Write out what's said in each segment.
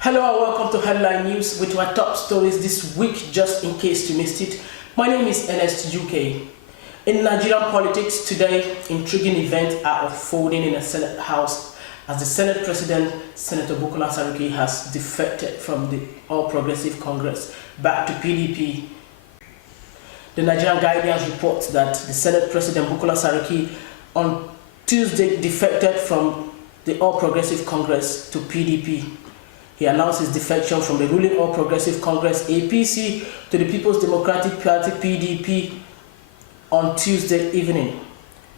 Hello and welcome to Headline News with our top stories this week, just in case you missed it. My name is Ernest UK. In Nigerian politics today, intriguing events are unfolding in the Senate House as the Senate President, Senator Bukola Saraki, has defected from the All Progressive Congress back to PDP. The Nigerian Guardian reports that the Senate President Bukola Saraki on Tuesday defected from the All Progressive Congress to PDP. He announced his defection from the ruling All Progressive Congress APC to the People's Democratic Party PDP on Tuesday evening.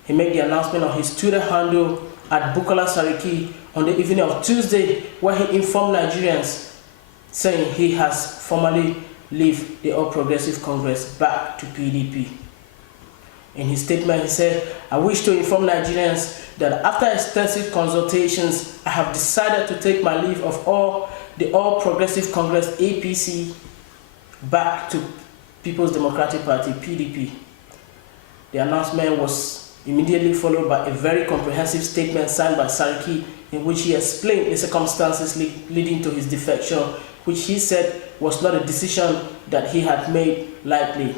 He made the announcement on his Twitter handle at Bukola Saraki on the evening of Tuesday, where he informed Nigerians, saying he has formally left the All Progressive Congress back to PDP. In his statement, he said, "I wish to inform Nigerians that after extensive consultations, I have decided to take my leave of the All Progressive Congress APC back to People's Democratic Party PDP." The announcement was immediately followed by a very comprehensive statement signed by Saraki, in which he explained the circumstances leading to his defection, which he said was not a decision that he had made lightly.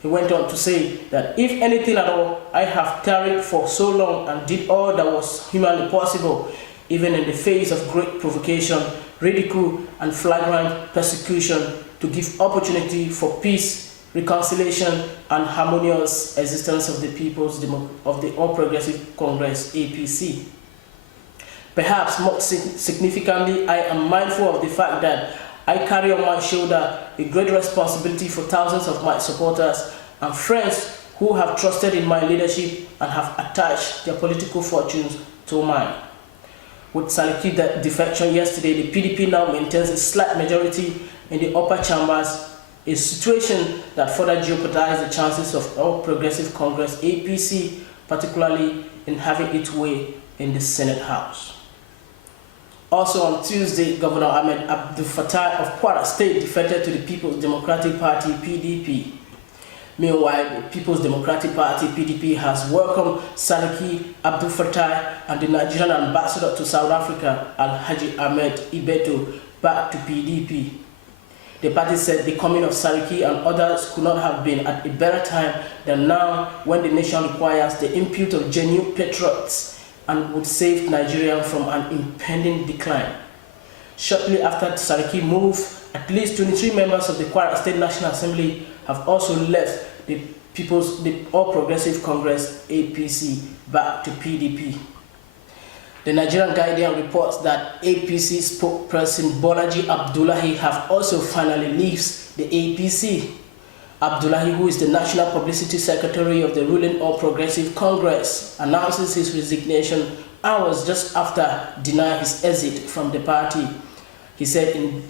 He went on to say that if anything at all, I have tarried for so long and did all that was humanly possible, even in the face of great provocation, ridicule, and flagrant persecution, to give opportunity for peace, reconciliation, and harmonious existence of the All Progressive Congress APC. Perhaps more significantly, I am mindful of the fact that I carry on my shoulder a great responsibility for thousands of my supporters and friends who have trusted in my leadership and have attached their political fortunes to mine. With Saraki's defection yesterday, the PDP now maintains a slight majority in the upper chambers, a situation that further jeopardizes the chances of All Progressive Congress APC, particularly in having its way in the Senate House. Also on Tuesday, Governor Ahmed Abdul Fattah of Kwara State defected to the People's Democratic Party PDP. Meanwhile, the People's Democratic Party PDP has welcomed Saraki, Abdul Fattah, and the Nigerian ambassador to South Africa, Alhaji Ahmed Ibeto, back to PDP. The party said the coming of Saraki and others could not have been at a better time than now, when the nation requires the input of genuine patriots and would save Nigeria from an impending decline. Shortly after Saraki moved, at least 23 members of the Kwara State National Assembly have also left the All Progressive Congress APC back to PDP. The Nigerian Guardian reports that APC spokesperson Bolaji Abdullahi have also finally left the APC. Abdullahi, who is the National Publicity Secretary of the ruling All Progressive Congress, announces his resignation hours just after denying his exit from the party. He said in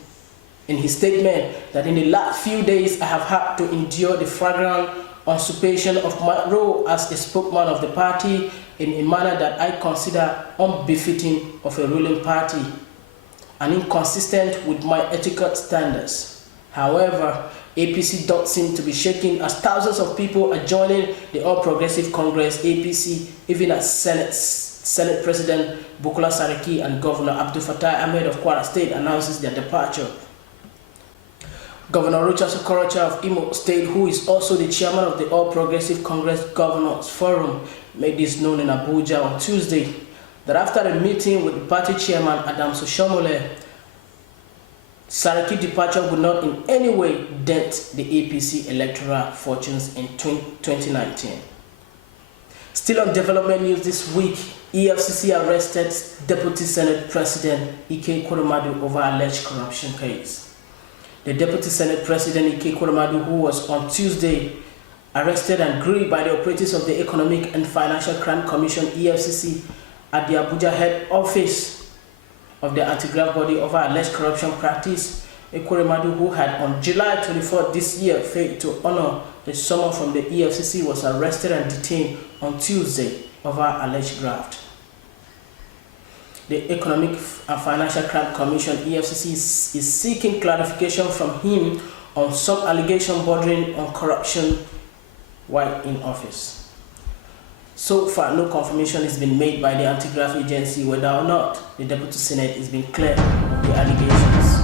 his statement that in the last few days I have had to endure the flagrant usurpation of my role as a spokesman of the party in a manner that I consider unbefitting of a ruling party and inconsistent with my ethical standards. However, APC don't seem to be shaking, as thousands of people are joining the All Progressive Congress APC, even as Senate President Bukola Saraki and Governor Abdul Fattah Ahmed of Kwara State announces their departure. Governor Rochas Okorocha of Imo State, who is also the chairman of the All Progressive Congress Governors Forum, made this known in Abuja on Tuesday, that after a meeting with the party chairman Adam Soshomole, Saraki's departure would not in any way dent the APC electoral fortunes in 2019. Still on development news this week, EFCC arrested Deputy Senate President Ike Kurumadu over alleged corruption case. The Deputy Senate President Ike Kurumadu, who was on Tuesday arrested and grilled by the operatives of the Economic and Financial Crime Commission (EFCC) at the Abuja head office of the anti-graft body over alleged corruption practice, Ekweremadu, who had on July 24th this year failed to honor the summons from the EFCC, was arrested and detained on Tuesday over alleged graft. The Economic and Financial Crime Commission (EFCC) is seeking clarification from him on some allegation bordering on corruption while in office. So far, no confirmation has been made by the anti-graft agency whether or not the Deputy Senate has been cleared the allegations.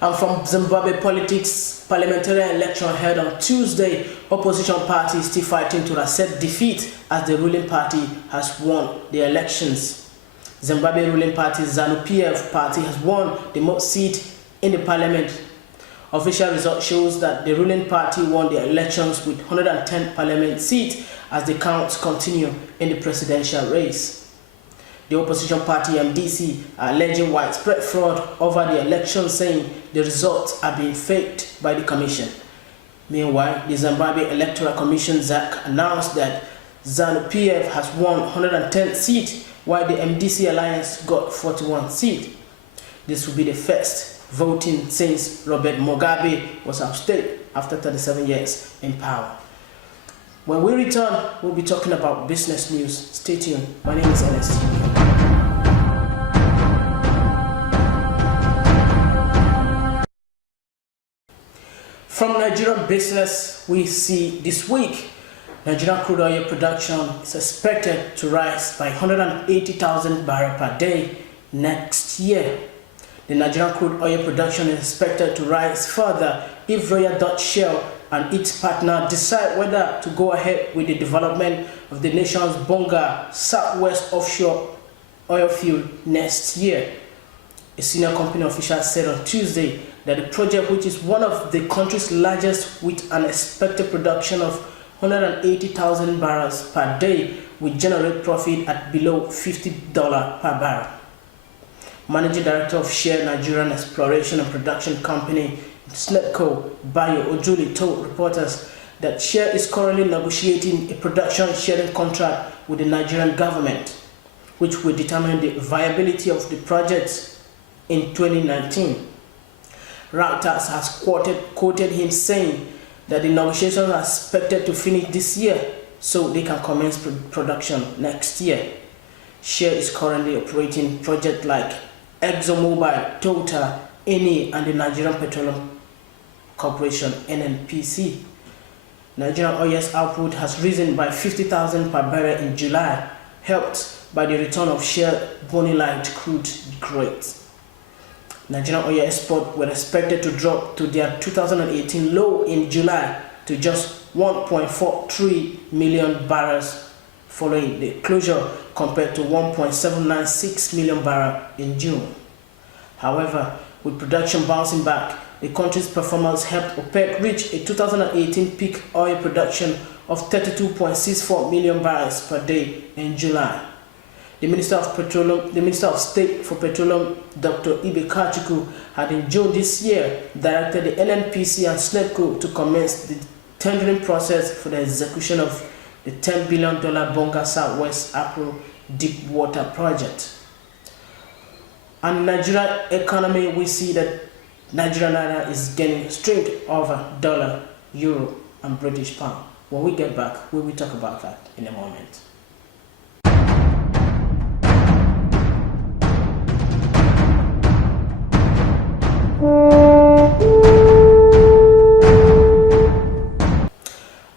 And from Zimbabwe politics, parliamentary election held on Tuesday, opposition parties still fighting to accept defeat as the ruling party has won the elections. Zimbabwe ruling party ZANU-PF party has won the most seats in the parliament. Official result shows that the ruling party won the elections with 110 parliament seats as the counts continue in the presidential race. The opposition party MDC are alleging widespread fraud over the election, saying the results are being faked by the commission. Meanwhile, the Zimbabwe Electoral Commission ZAC announced that ZANU-PF has won 110 seats while the MDC alliance got 41 seats. This will be the first voting since Robert Mugabe was ousted after 37 years in power. When we return, we'll be talking about business news. Stay tuned. My name is Ernest UK. From Nigerian business, we see this week, Nigerian crude oil production is expected to rise by 180,000 barrels per day next year. The Nigerian crude oil production is expected to rise further if Royal Dutch Shell and its partner decide whether to go ahead with the development of the nation's Bonga Southwest offshore oil field next year. A senior company official said on Tuesday that the project, which is one of the country's largest with an expected production of 180,000 barrels per day, will generate profit at below $50 per barrel. Managing Director of Shell Nigerian Exploration and Production Company, SNEPCO, Bayo Ojuli, told reporters that Shell is currently negotiating a production sharing contract with the Nigerian government, which will determine the viability of the project in 2019. Reuters has quoted him saying that the negotiations are expected to finish this year so they can commence production next year. Shell is currently operating projects like ExxonMobil, Total, Eni, and the Nigerian Petroleum Corporation (NNPC). Nigerian oil's output has risen by 50,000 per barrel in July, helped by the return of Shell Bonylite crude grades. Nigerian oil exports were expected to drop to their 2018 low in July to just 1.43 million barrels following the closure, compared to 1.796 million barrels in June. However, with production bouncing back, the country's performance helped OPEC reach a 2018 peak oil production of 32.64 million barrels per day in July. The Minister of State for Petroleum, Dr. Ibe Kachuku, had in June this year directed the NNPC and SNEPCO to commence the tendering process for the execution of the $10 billion Bonga Southwest Afro Deep Water Project. And Nigerian economy, we see that Nigerian naira is gaining strength over dollar, euro, and British pound. When we get back, we will talk about that in a moment.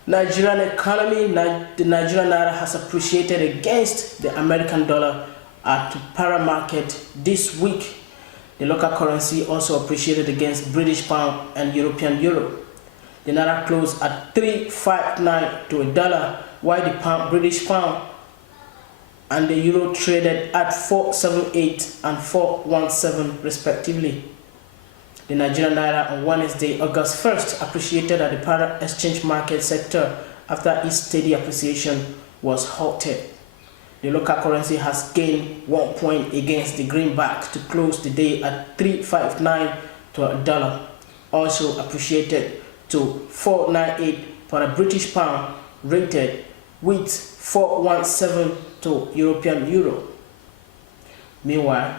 Nigerian economy, the Nigerian naira has appreciated against the American dollar at the para market this week. The local currency also appreciated against British pound and European euro. The naira closed at 3.59 to a dollar, while the British pound and the euro traded at 4.78 and 4.17 respectively. The Nigerian naira on Wednesday, August 1st, appreciated at the para exchange market sector after its steady appreciation was halted. The local currency has gained 1 point against the greenback to close the day at 3.59 to a dollar, also appreciated to 4.98 for a British pound rated, with 4.17 to European euro. Meanwhile,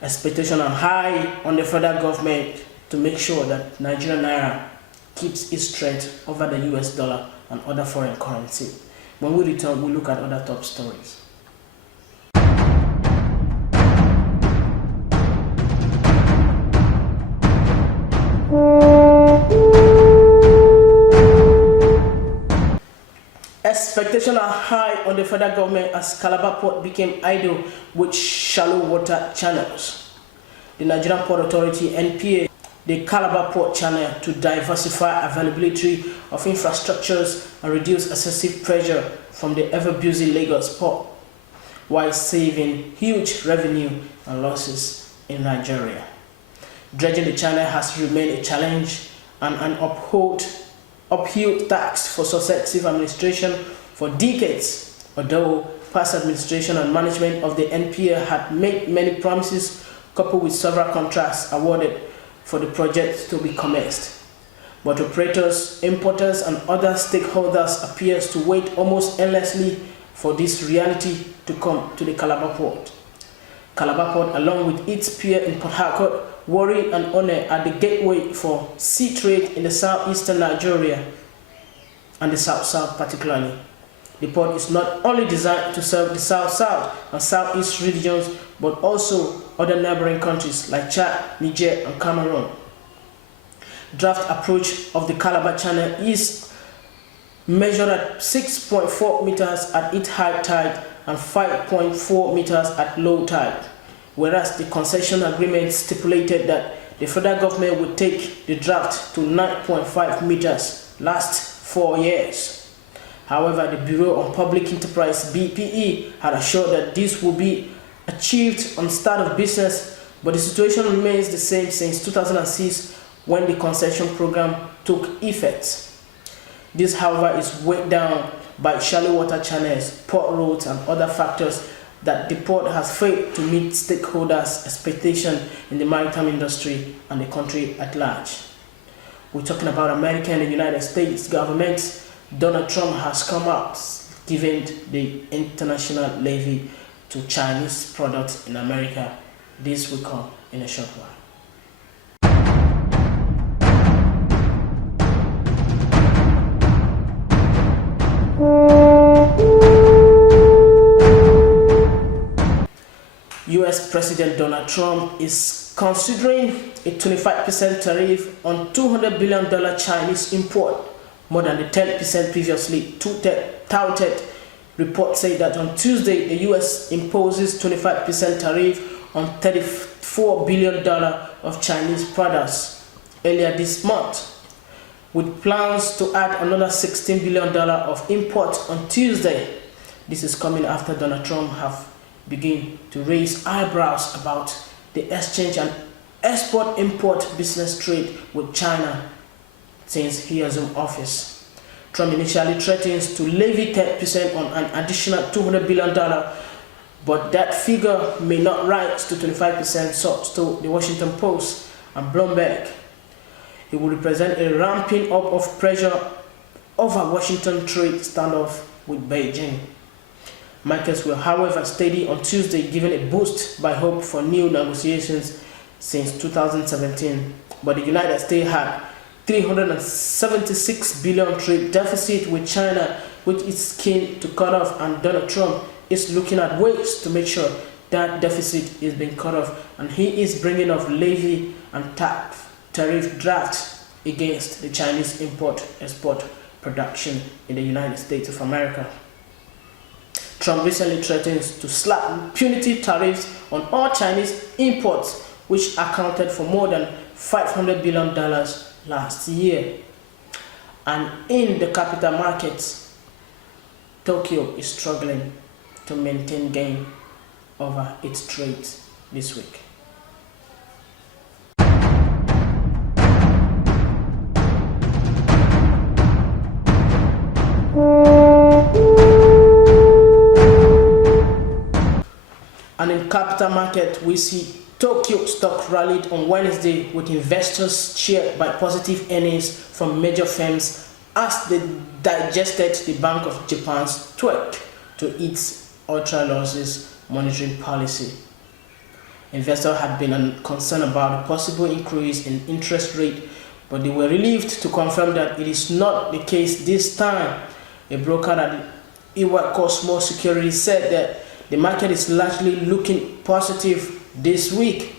expectations are high on the federal government to make sure that Nigerian naira keeps its strength over the US dollar and other foreign currency. When we return, we'll look at other top stories. As Expectations are high on the federal government as Calabar Port became idle with shallow water channels. The Nigerian Port Authority (NPA) the Calabar Port Channel to diversify availability of infrastructures and reduce excessive pressure from the ever-busy Lagos port, while saving huge revenue and losses in Nigeria. Dredging the channel has remained a challenge and an uphill task for successive administration for decades, although past administration and management of the NPA had made many promises coupled with several contracts awarded for the project to be commenced. But operators, importers and other stakeholders appear to wait almost endlessly for this reality to come to the Calabar Port. Calabar Port, along with its peer in Port Harcourt, Warri and One, are the gateway for sea trade in the southeastern Nigeria and the south-south particularly. The port is not only designed to serve the south-south and southeast regions, but also other neighboring countries like Chad, Niger and Cameroon. Draft approach of the Calabar Channel is measured at 6.4 meters at its high tide and 5.4 meters at low tide, whereas the concession agreement stipulated that the federal government would take the draft to 9.5 meters last 4 years. However, the Bureau of Public Enterprise (BPE) had assured that this will be achieved on start of business, but the situation remains the same since 2006 when the concession program took effect. This, however, is weighed down by shallow water channels, port roads and other factors that the port has failed to meet stakeholders' expectations in the maritime industry and the country at large. We're talking about America and the United States government. Donald Trump has come out giving the international levy to Chinese products in America. This will come in a short while. US President Donald Trump is considering a 25% tariff on $200 billion Chinese import, more than the 10% previously touted. Reports say that on Tuesday, the US imposes 25% tariff on $34 billion of Chinese products earlier this month, with plans to add another $16 billion of imports on Tuesday. This is coming after Donald Trump have begun to raise eyebrows about the exchange and export-import business trade with China since he assumed office. Trump initially threatens to levy 10% on an additional $200 billion, but that figure may not rise to 25%, so to the Washington Post and Bloomberg. It will represent a ramping up of pressure over Washington trade standoff with Beijing. Markets were, however, steady on Tuesday, given a boost by hope for new negotiations since 2017. But the United States had $376 billion trade deficit with China, which is keen to cut off, and Donald Trump is looking at ways to make sure that deficit is being cut off, and he is bringing up levy and tariff drafts against the Chinese import-export production in the United States of America. Trump recently threatens to slap punitive tariffs on all Chinese imports, which accounted for more than $500 billion last year. And in the capital markets, Tokyo is struggling to maintain gain over its trade this week. And in capital market, we see Tokyo stock rallied on Wednesday, with investors cheered by positive earnings from major firms as they digested the Bank of Japan's tweak to its ultra losses monetary policy. Investors had been concerned about a possible increase in interest rate, but they were relieved to confirm that it is not the case this time. A broker at Iwa Cosmo Securities said that the market is largely looking positive this week.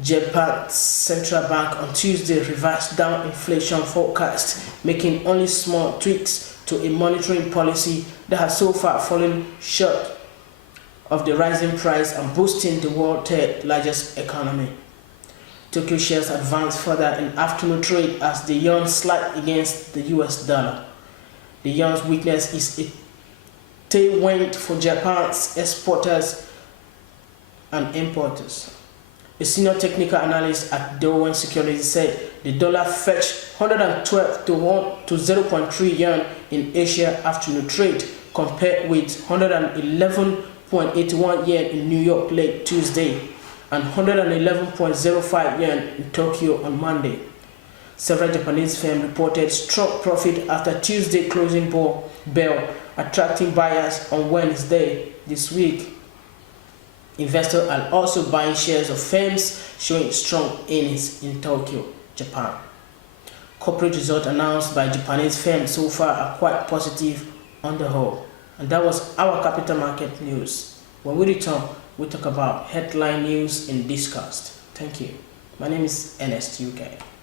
Japan's central bank on Tuesday revised down inflation forecast, making only small tweaks to a monetary policy that has so far fallen short of the rising price and boosting the world's third largest economy. Tokyo shares advanced further in afternoon trade as the yuan slipped against the US dollar. The yuan's weakness is a tailwind for Japan's exporters and importers. A senior technical analyst at Dow Securities said the dollar fetched 112 to 0.3 yuan in Asia afternoon trade, compared with 111.81 yen in New York late Tuesday and 111.05 yen in Tokyo on Monday. Several Japanese firms reported strong profit after Tuesday closing bell, attracting buyers on Wednesday this week. Investors are also buying shares of firms showing strong earnings in Tokyo, Japan. Corporate results announced by Japanese firms so far are quite positive on the whole. And that was our capital market news. When we return, we'll talk about headline news in Discussed. Thank you. My name is Ernest UK.